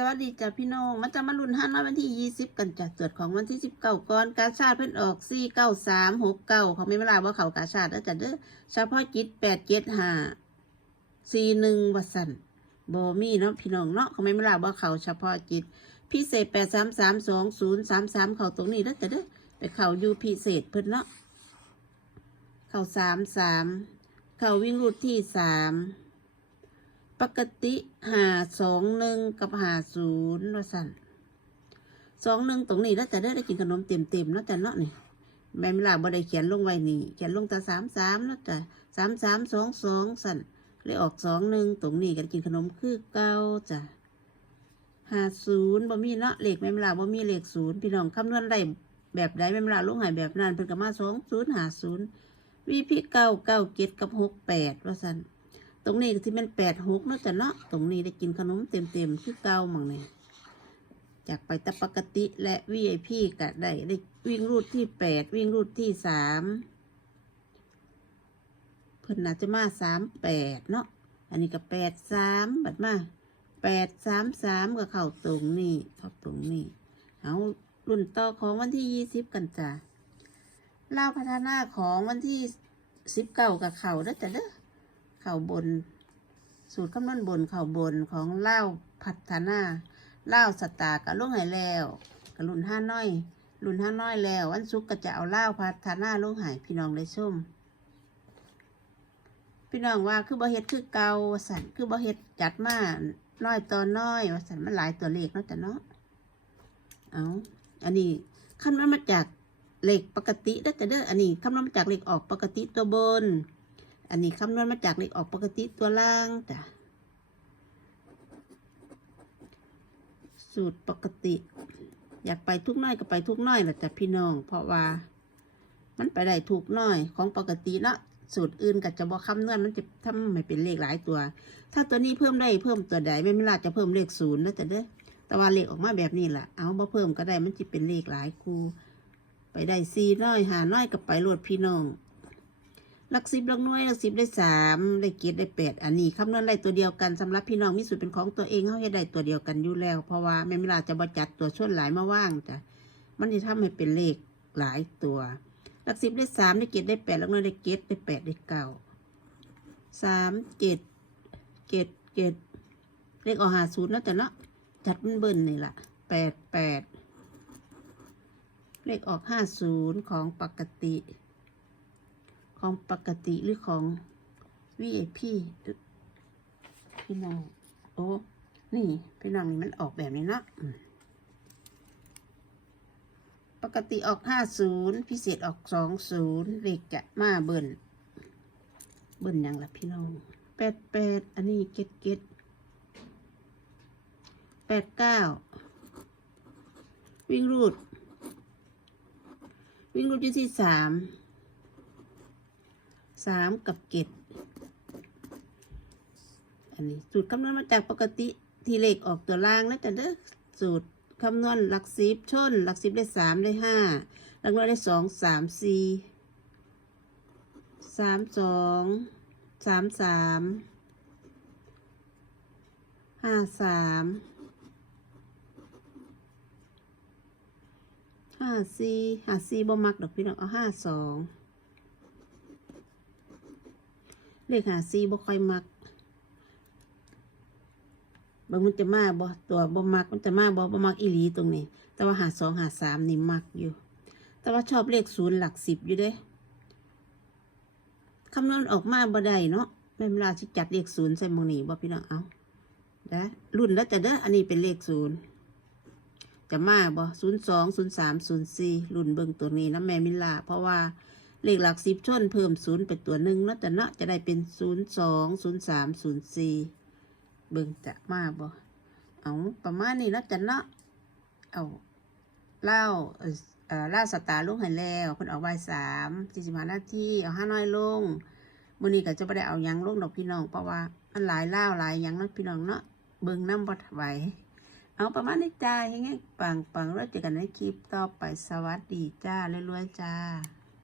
สวัสดีจ้ะพี่น้องมันจะมาลุ้นห้าน้อยวันที่ยี่สิบกันจ้ะตรวจของวันที่สิบเก้าก่อนกาชาติเพิ่นออกสี่เก้าสามหกเก้าเขาไม่เวลาว่าเขากาชาติแล้วจ้ะเด้อเฉพาะจิตแปดเจ็ดห้าสี่หนึ่งวัสันโบมี่เนาะพี่น้องเนาะเขาไม่เวลาว่าเขาเฉพาะจิต พิเศษแปดสามสามสองศูนย์สามสามเขาตรงนี้แล้วจ้ะเด้อไปเขายูพิเศษเพิ่นเนาะเขาสามสามเขาวิ่งรูดที่สาม ปกติหาสองหนึ่งกับหาศูนย์ว่าสั่นสองหนึ่งตรงนี้แล้วจะได้ได้กินขนมเต็มเต็มๆเนาะแต่เนาะนี่แม่เวลาบ่ได้เขียนลงไว้นี่ เขียนลงแต่สามสามเนาะแต่สามสามสองสองสั่นเลยออกสองหนึ่งตรงนี้กันกินขนมคือเก้าจ้ะหาศูนย์บ่มีเนาะเลขแม่เวลาบ่มีเลขศูนย์พี่น้องคำนวณได้แบบใดแม่เวลาลงหายแบบนั้นเพิ่นก็มาสองศูนย์หาศูนย์วีพีเก้าเก้าเจ็ดกับหกแปดว่าสั่น รงนี้ที่มันแปดหกเนาะจ้ะเนาะตรงนี้ได้กินขนมเต็มเต็มๆคือเก่ามั่งเนี่ยจากไปต่ปกติและ VIP ก็ได้ได้วิ่งรูดที่แปดวิ่งรูดที่สามเพิ่นนาจะมาสามแปดเนาะอันนี้ก็แปดสามบัดมาแปดสามสามก็เข้าตรงนี้เข้าตรงนี้เอารุ่นต่อของวันที่ยี่สิบกันจ้ะเล่าพัฒนาของวันที่สิบเก้ากับเข่าเด้อจ้ะเด้อ เข่าบน สูตรคำนวณบนเข่าบนของเล่าพัฒนาเล่าสตาร์กับลงไหแล้วกับรุ่นห้าน้อยรุ่นห้าน้อยแล้ววันศุกก็จะเอาเล่าพัฒนาลุงหายพี่น้องได้ชมพี่น้องว่าคือบ่เฮ็ดคือเกาสันคือบ่เฮ็ดจัดมาน้อยตอนน้อยว่าสันมันหลายตัวเลขเนาะแต่เนาะเอาอันนี้คำนวณมาจากเลขปกติได้อแต่เด้ออันนี้คำนวณมาจากเลขออกปกติตัวบน อันนี้คำนวณมาจากเลขออกปกติตัวล่างจ้ะ สูตรปกติ อยากไปทุกน้อยก็ไปทุกน้อยแหละจ้ะพี่น้อง เพราะว่า มันไปได้ทุกน้อยของปกติเนาะสูตรอื่นก็จะบอกคำนวณมันจะทำไม่เป็นเลขหลายตัว ถ้าตัวนี้เพิ่มได้เพิ่มตัวใดไม่เวลาจะเพิ่มเลขศูนย์นะแต่เด้อแต่ว่าเลขออกมาแบบนี้แหละเอาบ่เพิ่มก็ได้มันจะเป็นเลขหลายคูไปได้สี่น้อยหาน้อยก็ไปโหลดพี่น้อง ลักสิบหลักน่วยหลักสิบได้สามได้เกียรได้แปดอันนี้คำนวณได้ตัวเดียวกันสำหรับพี่น้องมีสูตรเป็นของตัวเองเขาให้ได้ตัวเดียวกันอยู่แล้ว เพราะว่าแม่เวลาจะบรจัดตัวช่วนหลายมาว่างจ้ะมันจะทำให้เป็นเลขหลายตัวหลักสิบได้สามได้เกียรได้แปดหลักน่วยได้เกียรได้แปดได้เก้าสามเจ็ดเจ็ดเจ็ดเลขออกหาศูนย์แล้วแต่เนาะจัดมันเบิ้ลนี่แหละแปดแปดเลขออกห้าศูนย์ของปกติ ของปกติหรือของ VIP พี่น้องโอ้นี่พี่น้องนี่มันออกแบบนี้นะปกติออกห้าศูนย์พิเศษออกสองศูนย์เลขจะมาเบิ่นเบิ่นยังละพี่น้องแปดแปดอันนี้เก็ดเก็ดแปดเก้าวิ่งรูด วิ่งรูดอยู่ที่สาม สามกับเกตอันนี้สูตรคำนวณมาจากปกติที่เลขออกตัวล่างแล้วแต่เด้อสูตรคำนวณหลักสิบชนหลักสิบได้สามได้ห้าหลักร้อยได้สองสามสี่สามสองสามสามห้าสามห้าสี่ห้าสี่บ่มักดอกพี่น้องเอาห้าสอง เลขหาซีบ่ค่อยมักบางมันจะมาบ่ตัวบ่มักมันจะมาบ่บ่มักอีหลีตรงนี้ แต่ว่าหาสองหาสามนี่มักอยู่ แต่ว่าชอบเลขศูนย์หลักสิบอยู่เด้คำนวณออกมาบ่ได้เนาะแม่เวลาสิจัดเลขศูนย์ใส่มองนี้บ่พี่น้องเอาได้รุ่นแล้วแต่เด้ออันนี้เป็นเลขศูนย์จะมาบ่ศูนย์สองศูนย์สามศูนย์สี่รุ่นเบิ่งตัวนี้นะแม่มิลาเพราะว่า เลขหลักสิบชนเพิ่มศูนย์เป็นตัวหนึ่งเนาะแต่เนาะจะได้เป็นศูนย์สองศูนย์สามศูนย์สี่เบิ่งจะมาบ่เอาประมาณนี้เนาะจะเนาะเอาเล่าเอ่อเอ่อล่าสตาร์ลงให้แล้วเพิ่นเอาไว้สามสี่สิบห้านาทีเอาห้าน้อยลงมื้อนี้ก็จะไม่ได้เอายังลงดอกพี่น้องเพราะว่ามันหลายเล่าหลายยังเนาะพี่น้องเนาะเบิ่งน้ำบ่ไหวเอาประมาณนี้จ้ายังไงปังปังแล้วเจอกันในคลิปต่อไปสวัสดีจ้ารวยๆจ้า